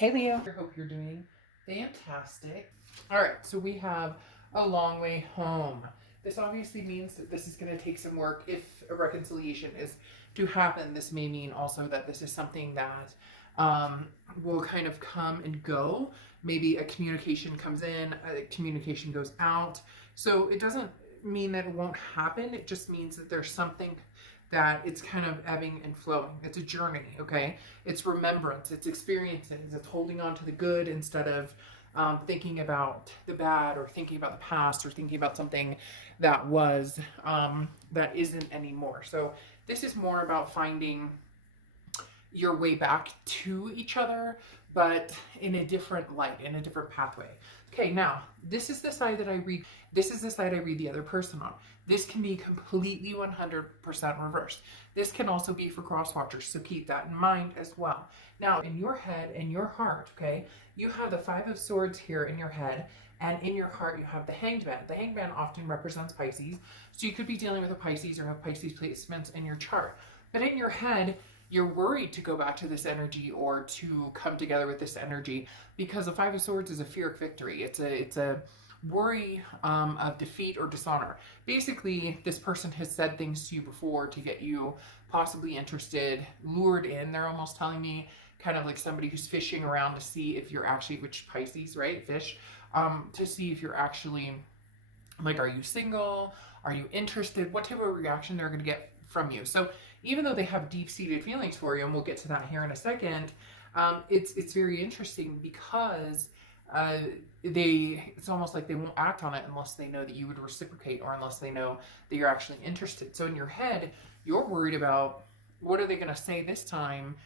Hey Leo, I hope you're doing fantastic. All right, so we have a long way home. This obviously means that this is going to take some work. If a reconciliation is to happen, this may mean also that this is something that will kind of come and go. Maybe a communication comes in, a communication goes out. So it doesn't mean that it won't happen. It just means that there's something that it's kind of ebbing and flowing. It's a journey, okay? It's remembrance, it's experiences, it's holding on to the good instead of thinking about the bad or thinking about the past or thinking about something that was, that isn't anymore. So this is more about finding your way back to each other, but in a different light, in a different pathway. Okay, now, this is the side that I read. This is the side I read the other person on. This can be completely 100% reversed. This can also be for cross watchers, so keep that in mind as well. Now, in your head, in your heart, okay, you have the Five of Swords here in your head, and in your heart you have the Hanged Man. The Hanged Man often represents Pisces, so you could be dealing with a Pisces or have Pisces placements in your chart. But in your head, you're worried to go back to this energy or to come together with this energy because the Five of Swords is a fear of victory. It's a worry of defeat or dishonor. Basically, this person has said things to you before to get you possibly interested, lured in. They're almost telling me kind of like somebody who's fishing around to see if you're actually, which Pisces, right? Fish, to see if you're actually, like, are you single? Are you interested? What type of reaction they're going to get from you. So even though they have deep-seated feelings for you, and we'll get to that here in a second, it's very interesting because it's almost like they won't act on it unless they know that you would reciprocate or unless they know that you're actually interested. So in your head, you're worried about what are they going to say this time?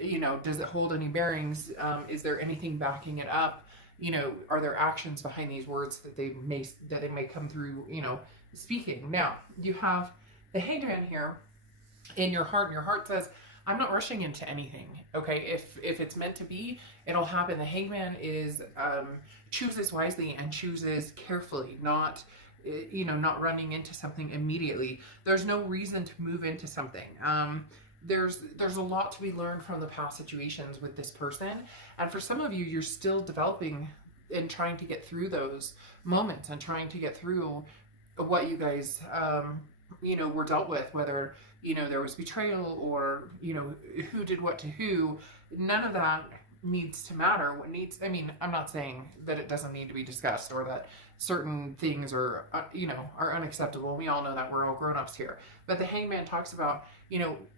You know, does it hold any bearings? Is there anything backing it up? You know, are there actions behind these words that they may come through, you know, speaking? Now, you have the Hanged Man here in your heart, and your heart says, I'm not rushing into anything, okay? If it's meant to be, it'll happen. The Hanged Man is chooses wisely and chooses carefully, not not running into something immediately. There's no reason to move into something. There's a lot to be learned from the past situations with this person, and for some of you, you're still developing and trying to get through those moments and trying to get through what you guys were dealt with, whether, there was betrayal or, who did what to who. None of that needs to matter. I'm not saying that it doesn't need to be discussed or that certain things are unacceptable. We all know that, we're all grown-ups here. But the Hanged Man talks about,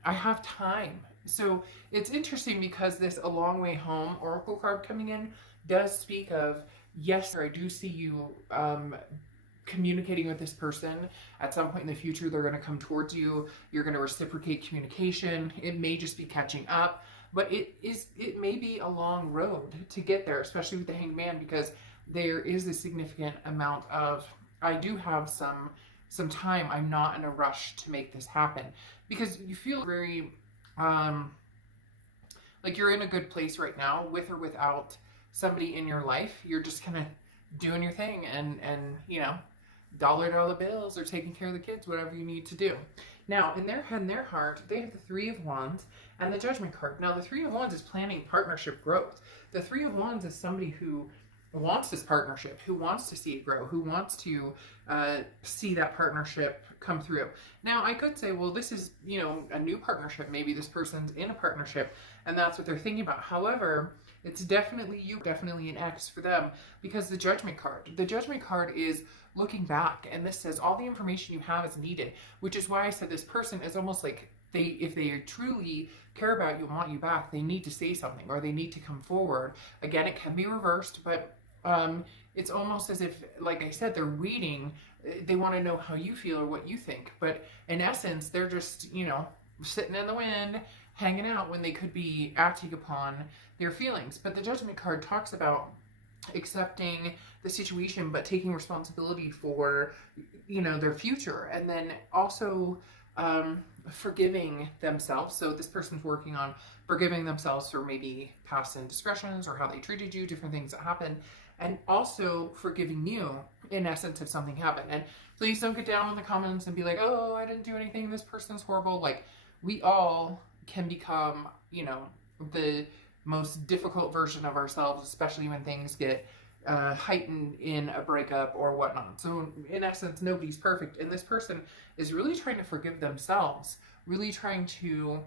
I have time. So it's interesting because this A Long Way Home Oracle card coming in does speak of, yes, I do see you communicating with this person at some point in the future. They're going to come towards you. You're going to reciprocate communication. It may just be catching up, but it may be a long road to get there, especially with the Hanged Man, because there is a significant amount of, I do have some time. I'm not in a rush to make this happen, because you feel very like you're in a good place right now, with or without somebody in your life. You're just kind of doing your thing and dollar bills or taking care of the kids, whatever you need to do. Now, in their head and their heart, they have the Three of Wands and the Judgment card. Now, the Three of Wands is planning partnership growth. The Three of Wands is somebody who wants this partnership, who wants to see it grow, who wants to see that partnership come through. Now, I could say, well, this is, a new partnership. Maybe this person's in a partnership and that's what they're thinking about. However, it's definitely definitely an X for them, because the Judgment card is looking back, and this says all the information you have is needed, which is why I said this person is almost like if they truly care about you and want you back, they need to say something or they need to come forward. Again, it can be reversed, but it's almost as if, like I said, they're reading. They want to know how you feel or what you think, but in essence, they're just, sitting in the wind, hanging out, when they could be acting upon their feelings. But the Judgment card talks about accepting the situation, but taking responsibility for, their future, and then also forgiving themselves. So this person's working on forgiving themselves for maybe past indiscretions or how they treated you, different things that happened, and also forgiving you in essence if something happened. And please don't get down in the comments and be like, oh, I didn't do anything, this person's horrible. Like, we all can become, the most difficult version of ourselves, especially when things get heightened in a breakup or whatnot. So in essence, nobody's perfect, and this person is really trying to forgive themselves, really trying to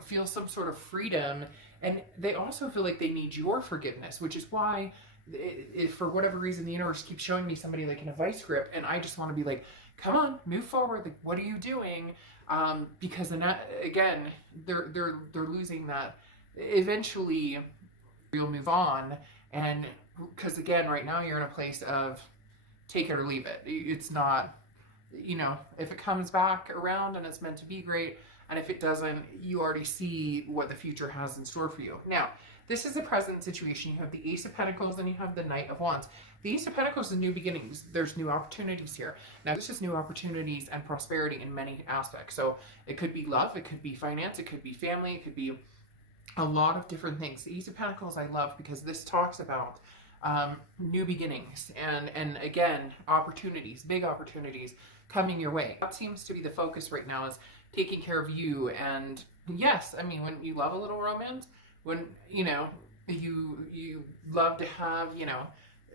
feel some sort of freedom, and they also feel like they need your forgiveness, which is why, if for whatever reason the universe keeps showing me somebody like in a vice grip, and I just want to be like, come on, move forward. Like, what are you doing? Because then again, they're losing that. Eventually, you'll move on, and because again, right now you're in a place of take it or leave it. It's not, you know, if it comes back around and it's meant to be, great. And if it doesn't, you already see what the future has in store for you. Now, this is a present situation. You have the Ace of Pentacles and you have the Knight of Wands. The Ace of Pentacles is new beginnings. There's new opportunities here. Now, this is new opportunities and prosperity in many aspects. So it could be love, it could be finance, it could be family, it could be a lot of different things. The Ace of Pentacles I love because this talks about new beginnings and again, opportunities, big opportunities coming your way. That seems to be the focus right now, is taking care of you. And yes, I mean, when you love a little romance, when, you know, you love to have, you know,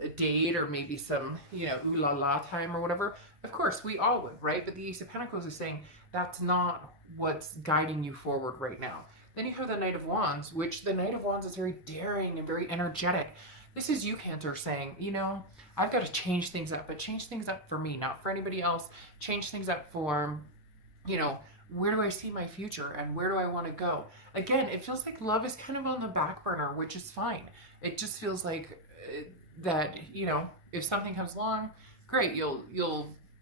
a date or maybe some, you know, ooh la la time or whatever, of course we all would, right? But the Ace of Pentacles is saying that's not what's guiding you forward right now. Then you have the Knight of Wands, which the Knight of Wands is very daring and very energetic. This is you, Cancer, saying, you know, I've got to change things up, but change things up for me, not for anybody else. Change things up for, you know, where do I see my future and where do I want to go? Again, it feels like love is kind of on the back burner, which is fine. It just feels like that, you know, if something comes along, great, you'll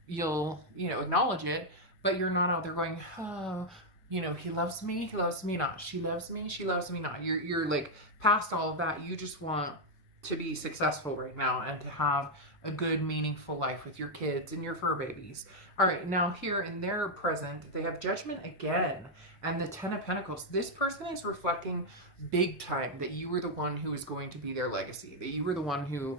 you know, acknowledge it, but you're not out there going, oh, you know, he loves me not. She loves me not. You're like past all of that. You just want to be successful right now and to have a good, meaningful life with your kids and your fur babies. All right, now here in their present, they have Judgment again and the Ten of Pentacles. This person is reflecting big time that you were the one who was going to be their legacy, that you were the one who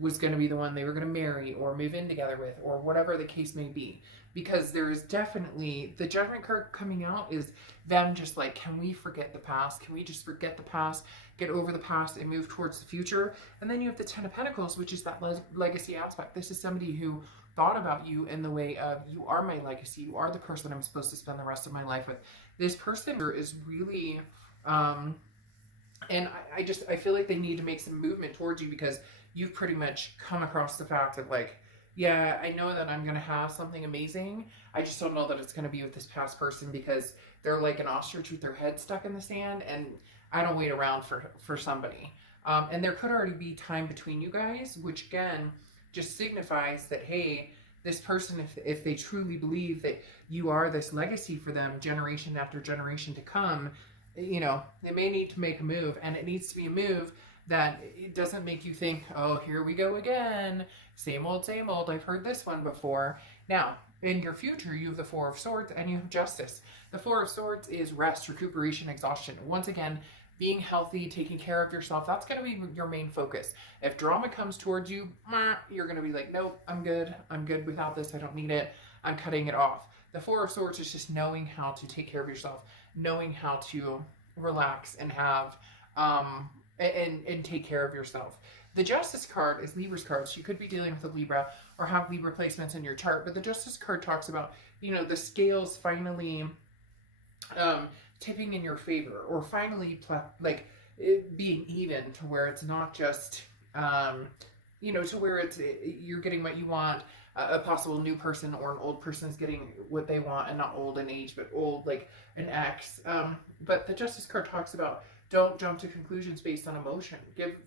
was going to be the one they were going to marry or move in together with, or whatever the case may be. Because there is definitely, the Judgment card coming out is them just like, can we forget the past? Can we just forget the past, get over the past and move towards the future? And then you have the Ten of Pentacles, which is that legacy aspect. This is somebody who thought about you in the way of, you are my legacy, you are the person I'm supposed to spend the rest of my life with. This person is really, and I feel like they need to make some movement towards you, because you've pretty much come across the fact of like, yeah, I know that I'm going to have something amazing. I just don't know that it's going to be with this past person, because they're like an ostrich with their head stuck in the sand, and I don't wait around for somebody. And there could already be time between you guys, which again, just signifies that, hey, this person, if they truly believe that you are this legacy for them, generation after generation to come, you know, they may need to make a move, and it needs to be a move that it doesn't make you think, oh, here we go again. Same old, I've heard this one before. Now, in your future, you have the Four of Swords and you have Justice. The Four of Swords is rest, recuperation, exhaustion. Once again, being healthy, taking care of yourself, that's going to be your main focus. If drama comes towards you, you're going to be like, nope, I'm good without this. I don't need it. I'm cutting it off. The Four of Swords is just knowing how to take care of yourself, knowing how to relax and have, and take care of yourself. The Justice card is Libra's card. So you could be dealing with a Libra or have Libra placements in your chart, but the Justice card talks about, you know, the scales finally tipping in your favor, or finally like it being even, to where it's not just, you know, to where it's, you're getting what you want. A possible new person or an old person is getting what they want, and not old in age, but old like an ex. But the Justice card talks about, don't jump to conclusions based on emotion.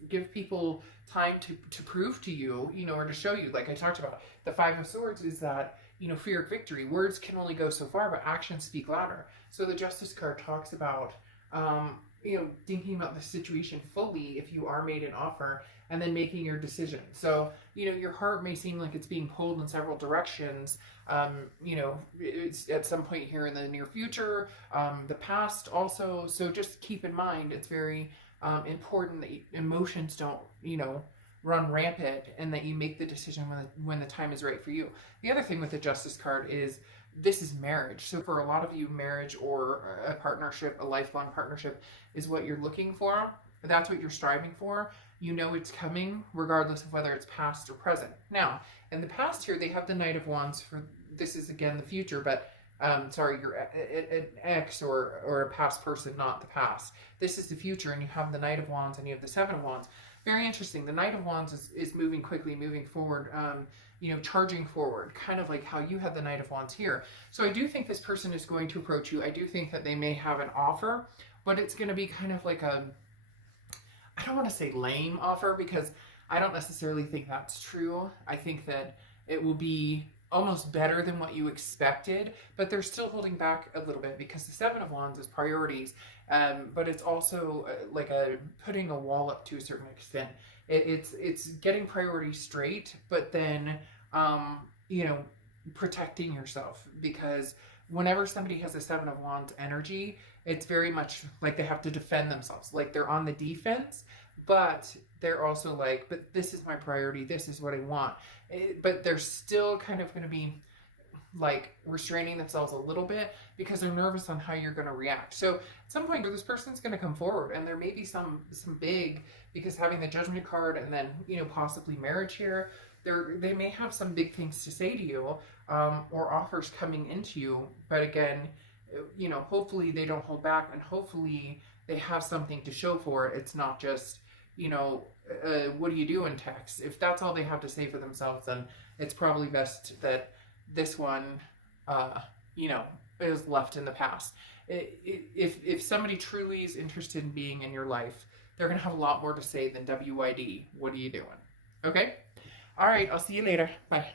Give people time to prove to you, you know, or to show you. Like I talked about, the Five of Swords is that, you know, fear of victory. Words can only go so far, but actions speak louder. So the Justice card talks about, you know, thinking about the situation fully if you are made an offer, and then making your decision. So, you know, your heart may seem like it's being pulled in several directions, you know, it's at some point here in the near future, the past also. So just keep in mind, it's very important that emotions don't, you know, run rampant, and that you make the decision when the time is right for you. The other thing with the Justice card is this is marriage. So for a lot of you, marriage or a partnership, a lifelong partnership is what you're looking for. That's what you're striving for. You know it's coming regardless of whether it's past or present. Now, in the past here, they have the Knight of Wands. For this is again the future, but sorry, you're an ex or a past person, not the past. This is the future, and you have the Knight of Wands and you have the Seven of Wands. Very interesting. The Knight of Wands is moving quickly, moving forward, you know, charging forward, kind of like how you have the Knight of Wands here. So I do think this person is going to approach you. I do think that they may have an offer, but it's going to be kind of like a, I don't want to say lame offer, because I don't necessarily think that's true. I think that it will be almost better than what you expected, but they're still holding back a little bit because the Seven of Wands is priorities, but it's also like putting a wall up to a certain extent. It's getting priorities straight, but then you know, protecting yourself, because whenever somebody has a Seven of Wands energy, it's very much like they have to defend themselves, like they're on the defense, but they're also like, but this is my priority, this is what I want. But they're still kind of going to be like restraining themselves a little bit because they're nervous on how you're going to react. So at some point this person's going to come forward, and there may be some big, because having the Judgment card and then, you know, possibly marriage here, they may have some big things to say to you, or offers coming into you. But again, you know, hopefully they don't hold back, and hopefully they have something to show for it. It's not just, you know, what do you do in text? If that's all they have to say for themselves, then it's probably best that this one, you know, is left in the past. If somebody truly is interested in being in your life, they're going to have a lot more to say than WYD. What are you doing? Okay? All right. I'll see you later. Bye.